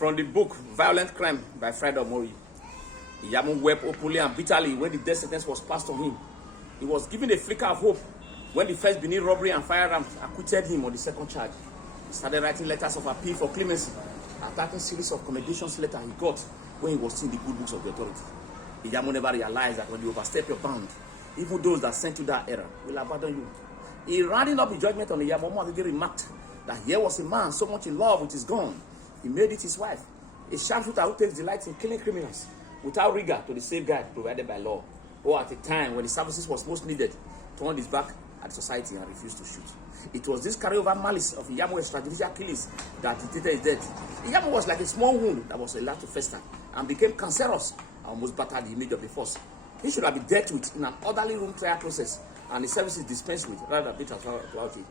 From the book Violent Crime by Fred Omori. Iyamu wept openly and bitterly when the death sentence was passed on him. He was given a flicker of hope when the first Benin robbery and firearms acquitted him on the second charge. He started writing letters of appeal for clemency, attacking series of commendations later he got when he was seeing the good books of the authority. Iyamu never realized that when you overstep your bound, even those that sent you that error will abandon you. He rounding up his judgment on Iyamu, Omagege remarked that here was a man so much in love with his gun, he made it his wife. A sharpshooter who takes delight in killing criminals without rigor to the safeguard provided by law, or at a time when the services was most needed, turned his back at society and refused to shoot. It was this carryover malice of Iyamu's extrajudicial killings that dictated his death. Iyamu was like a small wound that was allowed to fester and became cancerous and almost battered the image of the force. He should have been dealt with in an orderly room trial process and the services dispensed with rather than bitter throughout it.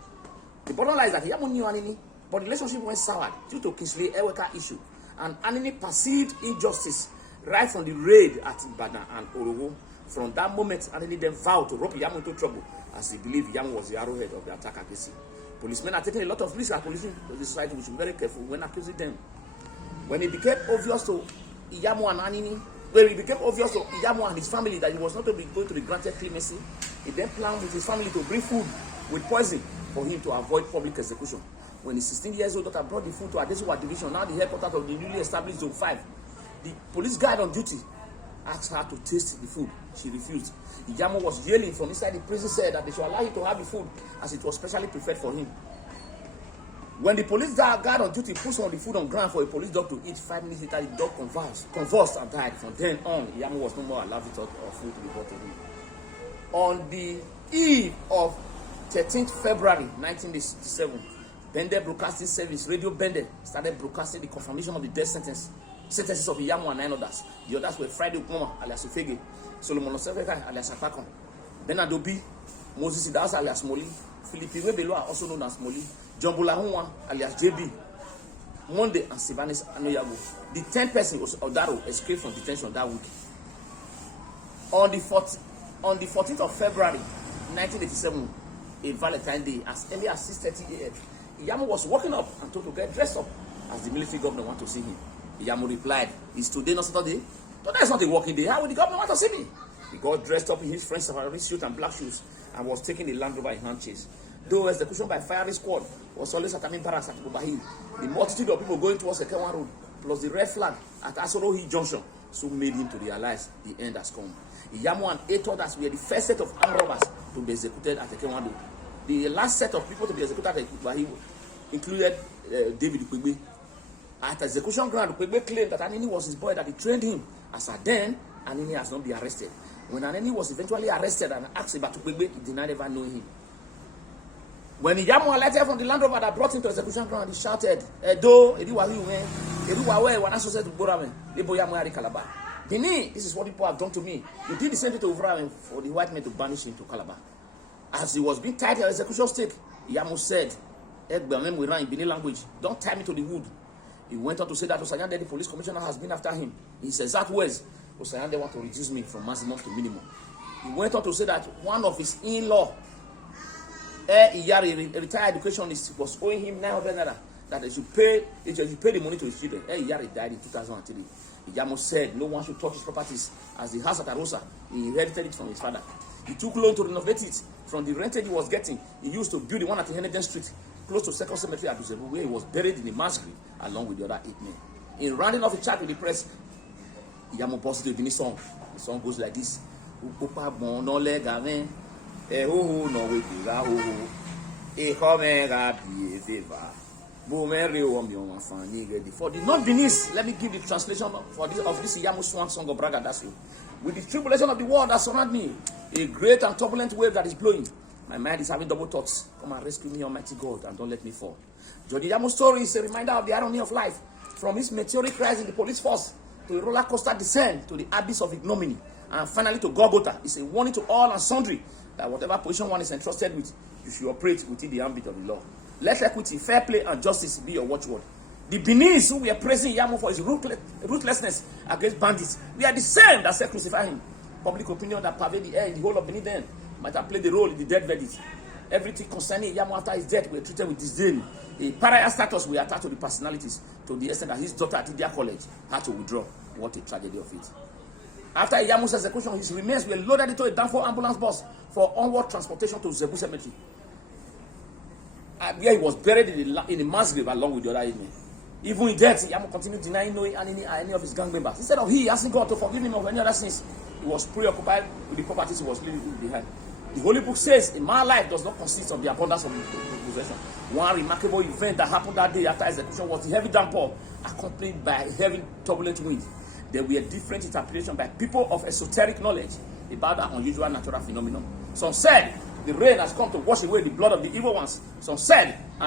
The bottom line is that Iyamu knew Anini, but the relationship went soured due to Kingsley Eweka issue, and Anini perceived injustice right from the raid at Ibadan and Orowo. From that moment, Anini then vowed to rope Iyamu into trouble as he believed Iyamu was the arrowhead of the attack against him. Policemen are taking a lot of risks at policing the society. We should be very careful when accusing them. When it became obvious to Iyamu and Anini, and his family that he was not going to be granted clemency, he then planned with his family to bring food with poison for him to avoid public execution. When his 16-year-old daughter brought the food to Adesuwa Division, now the headquarters of the newly established Zone 5, the police guard on duty asked her to taste the food. She refused. Iyamu was yelling from inside the prison cell that they should allow him to have the food as it was specially prepared for him. When the police guard on duty put some of the food on ground for a police dog to eat, 5 minutes later the dog convulsed and died. From then on, Iyamu was no more allowed to food to be brought to him. On the eve of 13th February 1967, Bende Broadcasting Service, Radio Bende, started broadcasting the confirmation of the death sentences of Iyamu and 9 others. The others were Friday Ukoma alias Ufege, Solomon Osefeka alias Apakon, Bernard Obi, Moses Idaos alias Moli, Philippe Webelua also known as Moli, John Bulahunwa alias JB, Monday and Sivanis Anoyago. The 10th person was Odaro escaped from detention that week. On the 14th of February 1987, a Valentine's Day, as early as 6:30 a.m., Iyamu was waking up and told to get dressed up as the military governor wanted to see him. Iyamu replied, "Is today not Saturday? Today is not a working day. How will the governor want to see me?" He got dressed up in his French safari suit and black shoes and was taking the Land Rover in hand chase. Though execution by firing squad was always at Amin Barracks at Kobahi, the multitude of people going towards Ekewan Road plus the red flag at Asoro Hill Junction soon made him to realize the end has come. Iyamu and 8 others were the first set of armed robbers to be executed at Ekewan Road. The last set of people to be executed at Kobahi included David Ukwegbe. At execution ground, Ukwegbe claimed that Anini was his boy, that he trained him. As at then, Anini has not been arrested. When Anini was eventually arrested and asked about Ukwegbe, he denied ever knowing him. When Iyamu alighted from the Land Rover that brought him to execution ground, he shouted, "Edo, Bini, this is what people have done to me. You did the same thing to Uvra for the white men to banish him to Calabar." As he was being tied to the execution stake, Iyamu said, "We ran in Bini language, don't tie me to the wood." He went on to say that Osanyande, the police commissioner, has been after him. In his exact words, Osanyande want to reduce me from maximum to minimum. He went on to say that one of his in-law, Iyari, a retired educationist, was owing him 900 naira, that he should pay the money to his children. Iyari died in 2003. Iyamu said no one should touch his properties, as the house at Arosa, he inherited it from his father. He took loan to renovate it. From the rentage he was getting, he used to build the one at Heneden Street, close to Second Cemetery at Dusebu, where he was buried in a mass grave along with the other 8 men. In rounding off the chat with the press, Iyamu burst into a Bini song. The song goes like this: "Upopa bon no lega men, ho no we kura ho, komega bieva, bumeri o mi o mafani ready." For the non-Benis, let me give the translation of this Iyamu swan song of Braga Dasu. "With the tribulation of the world that surround me, a great and turbulent wave that is blowing, my mind is having double thoughts. Come and rescue me, Almighty God, and don't let me fall." Jody Iyamu's story is a reminder of the irony of life. From his meteoric rise in the police force to a roller coaster descent to the abyss of ignominy, and finally to Golgotha, it's a warning to all and sundry that whatever position one is entrusted with, you should operate within the ambit of the law. Let equity, fair play, and justice be your watchword. The Benis, who we are praising Iyamu for his ruthlessness against bandits, we are the same that said crucify him. Public opinion that pervade the air in the whole of Benin then might have played the role in the death verdict. Everything concerning Iyamu after his death were treated with disdain. A pariah status were attached to the personalities to the extent that his daughter at Idia College had to withdraw. What a tragedy of it. After Iyamu's execution, his remains were loaded into a Danfo ambulance bus for onward transportation to Zebu Cemetery, where he was buried in a mass grave along with the other men. Even in death, Iyamu continued denying knowing any of his gang members. Instead of he asking God to forgive him of any other sins, he was preoccupied with the properties he was leaving behind. The Holy Book says, a man's life does not consist of the abundance of possession. One remarkable event that happened that day after execution was the heavy downpour, accompanied by heavy turbulent wind. There were different interpretations by people of esoteric knowledge about that unusual natural phenomenon. Some said the rain has come to wash away the blood of the evil ones. Some said, and